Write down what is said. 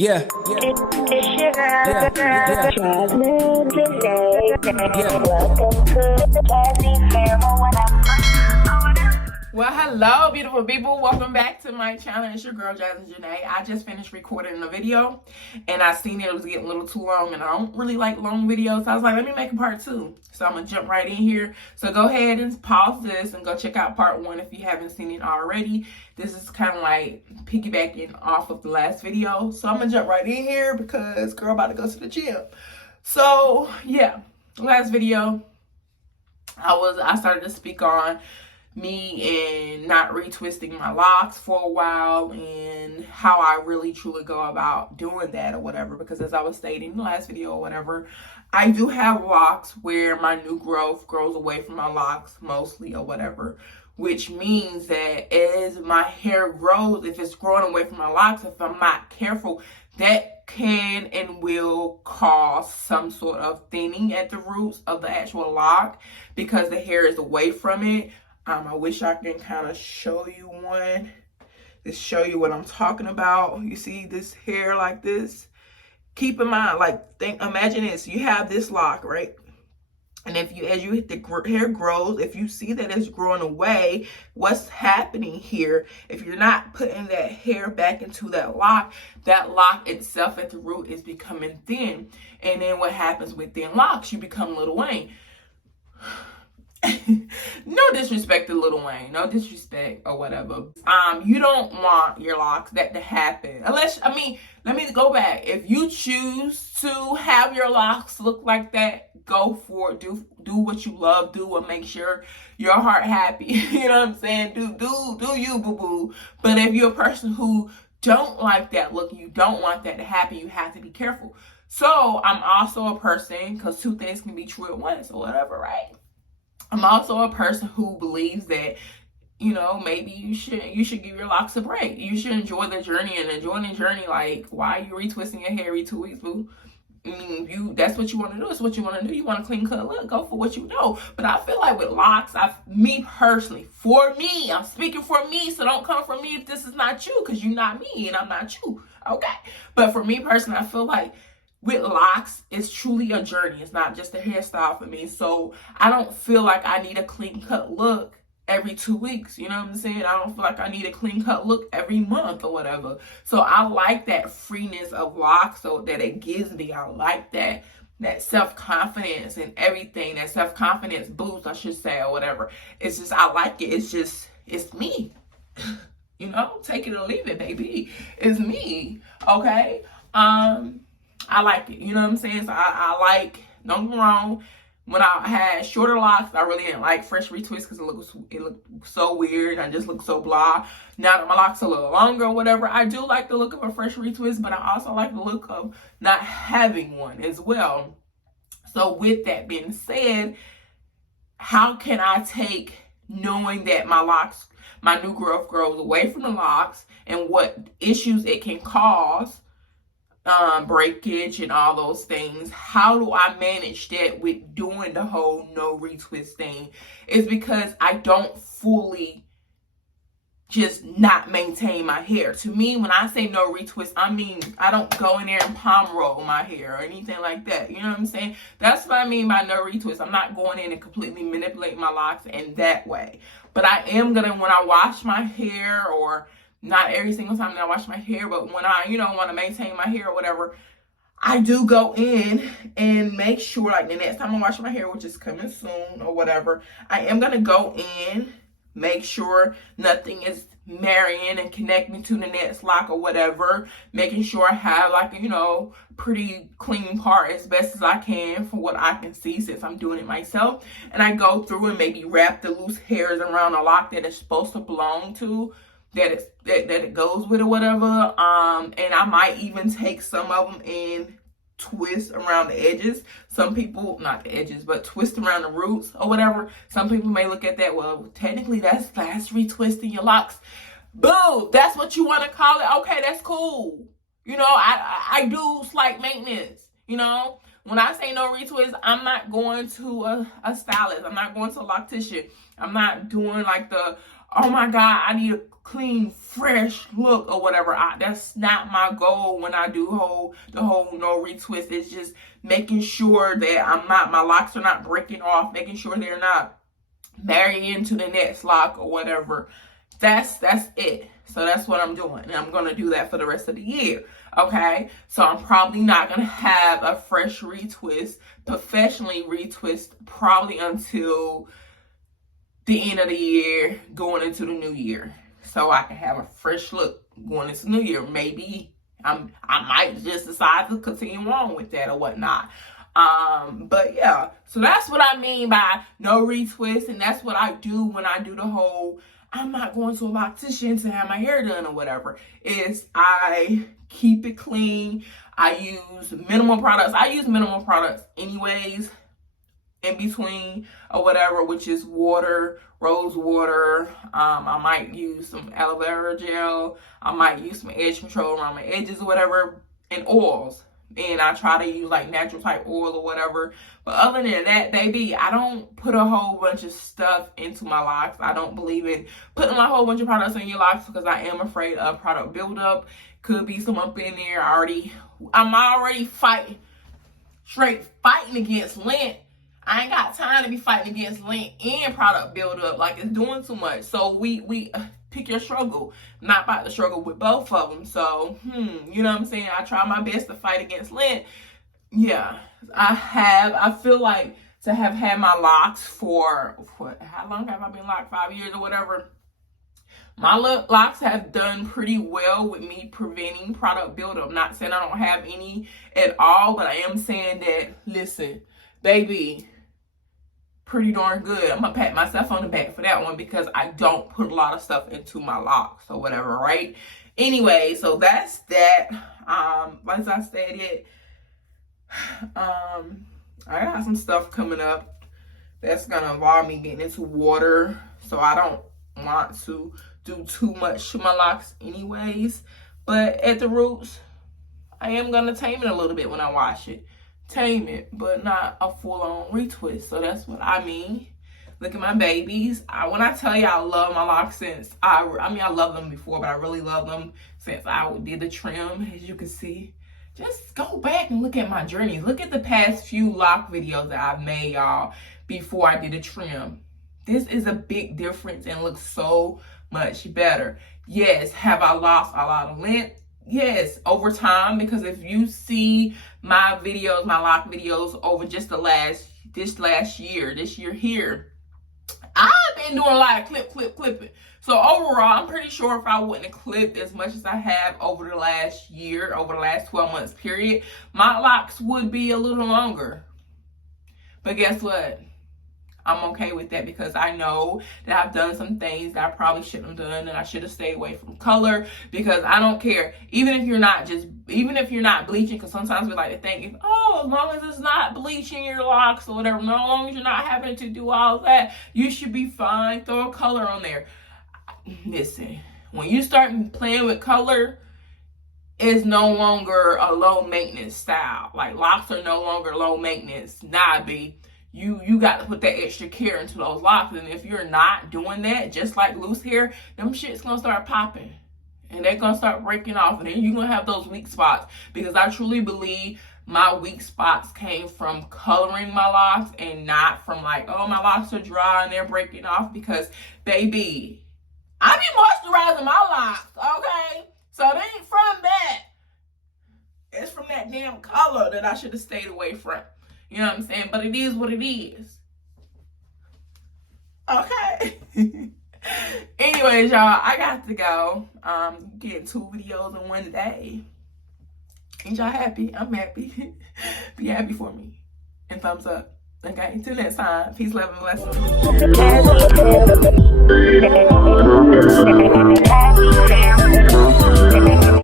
Yeah, Well, hello, beautiful people. Welcome back to my channel. It's your girl, Jasmine Janae. I just finished recording a video, and I seen it was getting a little too long, and I don't really like long videos. So I was like, let me make a part 2. So I'm going to jump right in here. So go ahead and pause this and go check out part 1 if you haven't seen it already. This is kind of like piggybacking off of the last video. So I'm going to jump right in here because girl about to go to the gym. So, yeah, last video, I started to speak on me and not retwisting my locks for a while and how I really truly go about doing that or whatever, because as I was stating in the last video or whatever, I do have locks where my new growth grows away from my locks mostly or whatever, which means that as my hair grows, if it's growing away from my locks, if I'm not careful, that can and will cause some sort of thinning at the roots of the actual lock because the hair is away from it. I wish I can kind of show you one to show you what I'm talking about. You see this hair like this? Keep in mind, imagine this. You have this lock, right? And as the hair grows, if you see that it's growing away, what's happening here? If you're not putting that hair back into that lock itself at the root is becoming thin. And then what happens with thin locks? You become Lil Wayne. No disrespect to Lil Wayne, no disrespect or whatever. You don't want your locks that to happen unless, let me go back. If you choose to have your locks look like that, go for it. Do what you love, do what makes your heart happy. You know what I'm saying? Do you, boo-boo. But if you're a person who don't like that look, you don't want that to happen, you have to be careful. So I'm also a person, because two things can be true at once or whatever, right? I'm also a person who believes that, you know, maybe you should give your locks a break. You should enjoy the journey, and enjoying the journey, like, why are you retwisting your hair every 2 weeks, boo? I mean, that's what you want to do. It's what you want to do. You want a clean cut look, go for what you know. But I feel like with locks, me personally, for me, I'm speaking for me, so don't come for me if this is not you, because you're not me and I'm not you, okay? But for me personally, I feel like with locks, it's truly a journey. It's not just a hairstyle for me. So I don't feel like I need a clean cut look every 2 weeks. You know what I'm saying? I don't feel like I need a clean cut look every month or whatever. So I like that freeness of locks so that it gives me. I like that self-confidence and everything, that self-confidence boost, I should say, or whatever. It's just, I like it. It's me. You know, take it or leave it, baby. It's me. Okay. I like it, you know what I'm saying? So I like, don't get me wrong, when I had shorter locks, I really didn't like fresh retwist because it looked so weird. I just looked so blah. Now that my locks are a little longer or whatever, I do like the look of a fresh retwist, but I also like the look of not having one as well. So with that being said, how can I take knowing that my new growth grows away from the locks and what issues it can cause, breakage and all those things, how do I manage that with doing the whole no retwist thing? Is because I don't fully just not maintain my hair. To me, when I say no retwist, I mean I don't go in there and palm roll my hair or anything like that. You know what I'm saying? That's what I mean by no retwist. I'm not going in and completely manipulate my locks in that way. But I am gonna, when I wash my hair, or not every single time that I wash my hair, but when I, want to maintain my hair or whatever, I do go in and make sure, like the next time I wash my hair, which is coming soon or whatever, I am going to go in, make sure nothing is marrying and connecting to the next lock or whatever, making sure I have pretty clean part as best as I can from what I can see since I'm doing it myself. And I go through and maybe wrap the loose hairs around a lock that it's supposed to belong to, that it goes with or whatever, and I might even take some of them and twist around the edges. Some people, not the edges, but twist around the roots or whatever. Some people may look at that, well, technically that's retwisting your locks. Boo, that's what you want to call it. Okay, that's cool. I do slight maintenance. When I say no retwist, I'm not going to a stylist. I'm not going to a loctician. I'm not doing like the oh my God, I need a clean, fresh look or whatever. That's not my goal when I do the whole no retwist. It's just making sure that my locks are not breaking off, making sure they're not marrying into the next lock or whatever. That's it. So that's what I'm doing, and I'm gonna do that for the rest of the year. Okay, so I'm probably not gonna have a fresh retwist, professionally retwist, probably until the end of the year, going into the new year, so I can have a fresh look going into the new year. Maybe I might just decide to continue on with that or whatnot. But yeah, so that's what I mean by no retwist, and that's what I do when I do the whole I'm not going to a beautician to have my hair done or whatever. Is I keep it clean. I use minimal products. I use minimal products anyways in between or whatever, which is water, rose water. I might use some aloe vera gel. I might use some edge control around my edges or whatever, and oils. And I try to use like natural type oil or whatever. But other than that, baby, I don't put a whole bunch of stuff into my locks. I don't believe in putting a whole bunch of products in your locks because I am afraid of product buildup. Could be some up in there. I'm already fighting against lint. I ain't got time to be fighting against lint and product buildup. Like, it's doing too much. So we pick your struggle. I'm not about to struggle with both of them. So, you know what I'm saying? I try my best to fight against lint. Yeah, I feel like to have had my locks for how long have I been locked? 5 years or whatever. My locks have done pretty well with me preventing product buildup. I'm not saying I don't have any at all, but I am saying that, listen, baby, pretty darn good. I'm gonna pat myself on the back for that one because I don't put a lot of stuff into my locks or whatever, right? Anyway, so that's that. As I stated, I got some stuff coming up that's gonna involve me getting into water, so I don't want to do too much to my locks anyways. But at the roots, I am gonna tame it a little bit when I wash it. Tame it, but not a full-on retwist. So that's what I mean. Look at my babies. When I tell you I love my locks since I love them before, but I really love them since I did the trim, as you can see. Just go back and look at my journeys. Look at the past few lock videos that I've made, y'all, before I did a trim. This is a big difference and looks so much better. Yes, have I lost a lot of length? Yes, over time, because if you see my videos, my lock videos over just this year here, I've been doing a lot of clipping. So overall, I'm pretty sure if I wouldn't have clipped as much as I have over the last year, over the last 12 months period, my locks would be a little longer. But guess what? I'm okay with that because I know that I've done some things that I probably shouldn't have done, and I should have stayed away from color, because I don't care. Even if you're not bleaching, because sometimes we like to think, as long as it's not bleaching your locks or whatever, no long as you're not having to do all of that, you should be fine. Throw a color on there. Listen, when you start playing with color, it's no longer a low maintenance style. Like, locks are no longer low maintenance. Nah, B. You got to put that extra care into those locks. And if you're not doing that, just like loose hair, them shit's going to start popping. And they're going to start breaking off. And then you're going to have those weak spots. Because I truly believe my weak spots came from coloring my locks and not from like, oh, my locks are dry and they're breaking off. Because, baby, I be moisturizing my locks, okay? So it ain't from that. It's from that damn color that I should have stayed away from. You know what I'm saying? But it is what it is. Okay. Anyways, y'all, I got to go. Getting 2 videos in one day. Ain't y'all happy? I'm happy. Be happy for me. And thumbs up. Okay, until next time. Peace, love, and blessings.